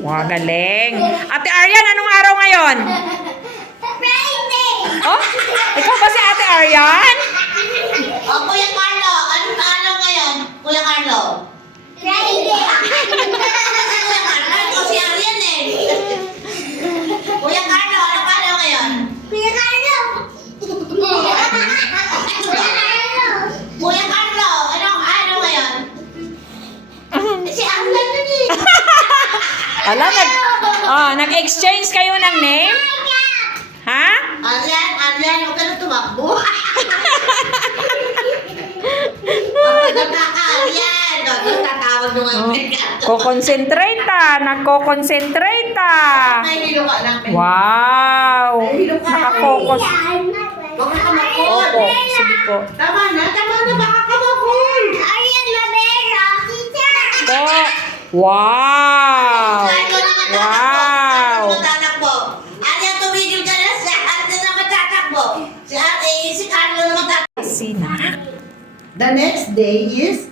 Wow, galing. Ate Arian, anong araw ngayon? Friday! Oh, ikaw ba si Ate Arian? Kuya Carlo, anong araw ngayon? Kuya Carlo? Friday! Kuya Carlo, ikaw si Arian eh. Kuya Carlo, anong araw ngayon? Kuya Carlo! Kuya Carlo! Kuya Carlo, anong araw ngayon? Si Arian yun eh. Alam, nag-exchange kayo ng name? Ha? Arian, huwag ka na tumakbo. Arian, tatawag nung ang Ko-concentrate nagko-concentrate May hilo ka lang. Wow! Naka-focus. Huwag ka makul. Opo, sige po. Tama na, baka ka makul. Arian Mabera! Teacher! Po. Wow! Wow! Matatakbo. Arian, tumigil ka na siya. Arian na matatakbo. Si Carlo na matatakbo. Sina? The next day is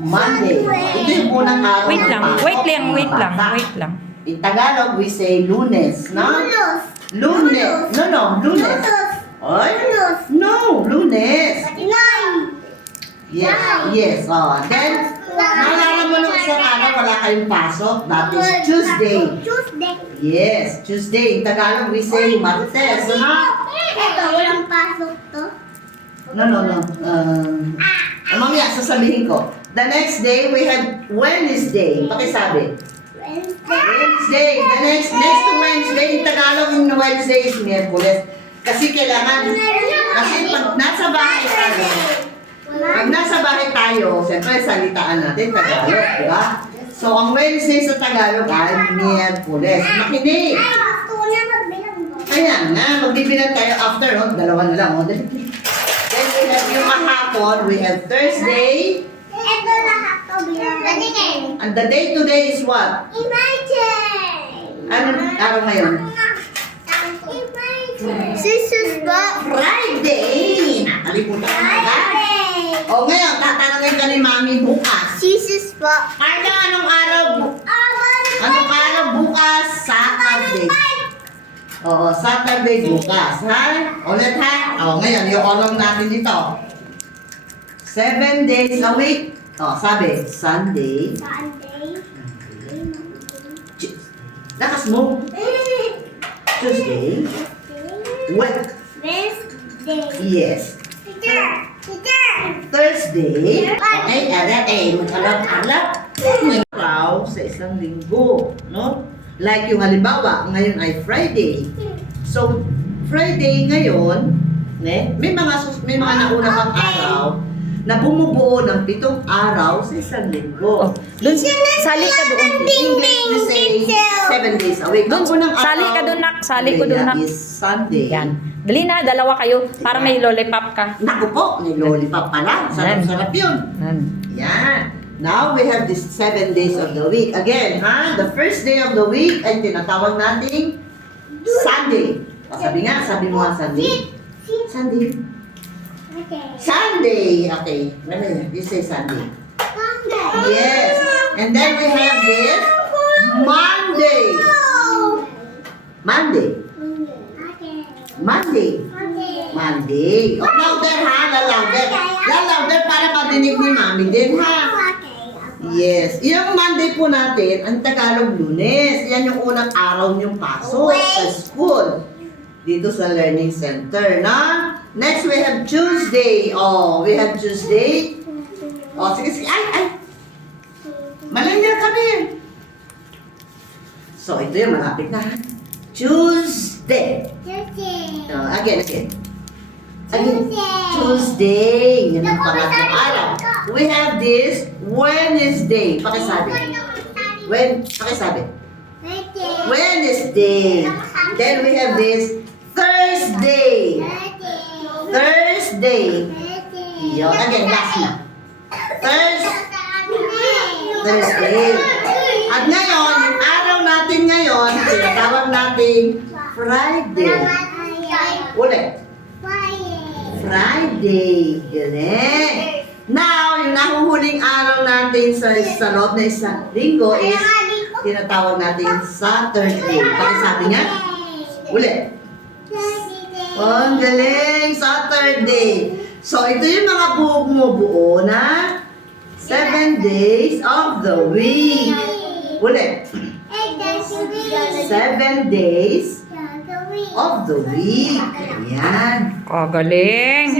Monday. Ito yung unang araw. Wait ng lang, pasok wait lang, ng wait mga lang, bata. wait lang. In Tagalog, we say Lunes, no? Lunes! Lunes. No, Lunes. Lunes! Oy? Lunes! No, Lunes. Nine! Yes. Then, naalala mo nung isang araw wala kayong pasok. That is Tuesday. Tuesday! Yes, Tuesday. In Tagalog, we say Martes. Ano? Ito, walang pasok to. No. Mamaya, sasabihin ko. The next day, we had Wednesday. Pakisabi. Wednesday. The next to Wednesday, in Tagalog, yung Wednesday is Miyerkules. Kasi kailangan, kasi pag nasa bahay tayo, siyempre salitaan natin Tagalog, di ba? So, ang Wednesday sa Tagalog ay Miyerkules. Makinig! Ay, gusto ko na magbilang mo. Kaya nga, magbibilang tayo after, no? Dalawa na lang, Then we have yung kahapon, we have Thursday. Ito lahat to bilang. Gatingin. And the day today is what? Imagine! Anong araw ngayon? Imagine! Sisus ba? Friday! Nakalimutan ko na agad. O ngayon, tatanungin ka ni Mami bukas. Sisus ba? Carla, anong araw? Anong araw bukas? Saturday. Oo, Saturday bukas, ha? Ulit ha? O ngayon, yung olong natin dito. 7 days a week. O, sabi, Sunday. Sunday. Lakas mo. Tuesday. Wednesday. Yes. Teacher! Teacher! Thursday. Okay, magkalap-alap. Araw sa isang linggo, no? Like yung halimbawa, ngayon ay Friday. So, Friday ngayon, may mga nauna pang araw na bumubuo ng 7 araw sa isang linggo. Doon, sali ka doon. English, we say 7 days a week. Doon, Ang unang sali araw, ka doon, nak. Sali ko doon, nak. is Sunday. Yan. Dali na, dalawa kayo para may lollipop ka. Naku po, may lollipop pala. Sarap-sarap yun. Yan. Now, we have these 7 days of the week. Again, ha? The first day of the week ay tinatawag nating Sunday. O, sabi mo nga Sunday. Sunday. Okay. Sunday. Okay. You say Sunday. Sunday. Yes. And then we have this Monday. Monday. Okay. Monday. Okay. Monday. O, louder ha? Louder. Louder para madinig ni Mami din ha? Yes. Yung Monday po natin, ang Tagalog Lunes. Yan yung unang araw niyong pasok sa school. Dito sa Learning Center, na? Next, we have Tuesday. Oh, we have Tuesday. Oh, sige. Ay! Malaya kami. So, ito yung malapit na. Tuesday. Tuesday. Again. Tuesday. Yan ang pangatlong araw. We have this Wednesday. Pakisabi. Pakisabi. Wednesday. Then we have this Thursday. Thursday. Yun. Again, last na. Thursday. At ngayon, yung araw natin ngayon, tinatawag natin Friday. Ulit. Friday. Galing. Now, yung nahuhuling araw natin sa loob na isang linggo is tinatawag natin Saturday. Pakisabi nga. Ulit. Oh, ang galing! Saturday. So, ito yung mga bumubuo na 7 days of the week. Ulit. 7 days of the week. Ayan. Kagaling.